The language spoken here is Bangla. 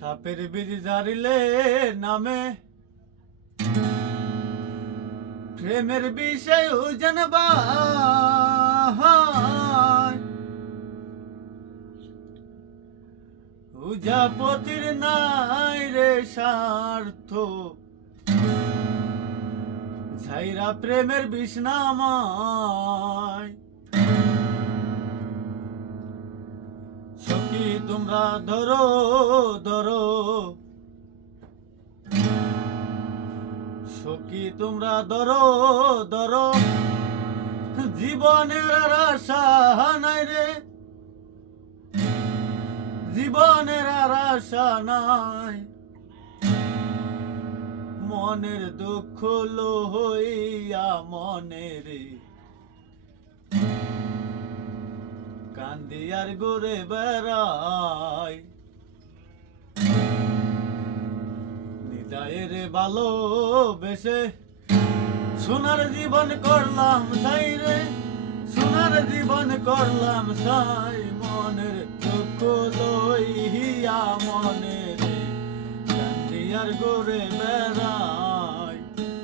সাপের বীজ ঝাড়িলে নামে প্রেমের বিষয় জানবা উজাপতির নাই রে স্বার্থ ছাইরা প্রেমের বিষ নামায় সখী তোমরা ধরো ধরো সখী তোমরা ধরো ধরো জীবনের আর আশা নাই রে জীবনের আর আশা নাই মনের দুঃখ লইয়া মনের কান্দি আর ঘুরে বেড়াই নিদায়ের ভালোবেসে সোনার জীবন করলাম সাই রে সোনার জীবন করলাম সাই মনের দুঃখ লইয়া মনের কান্দি আর ঘুরে বেড়াই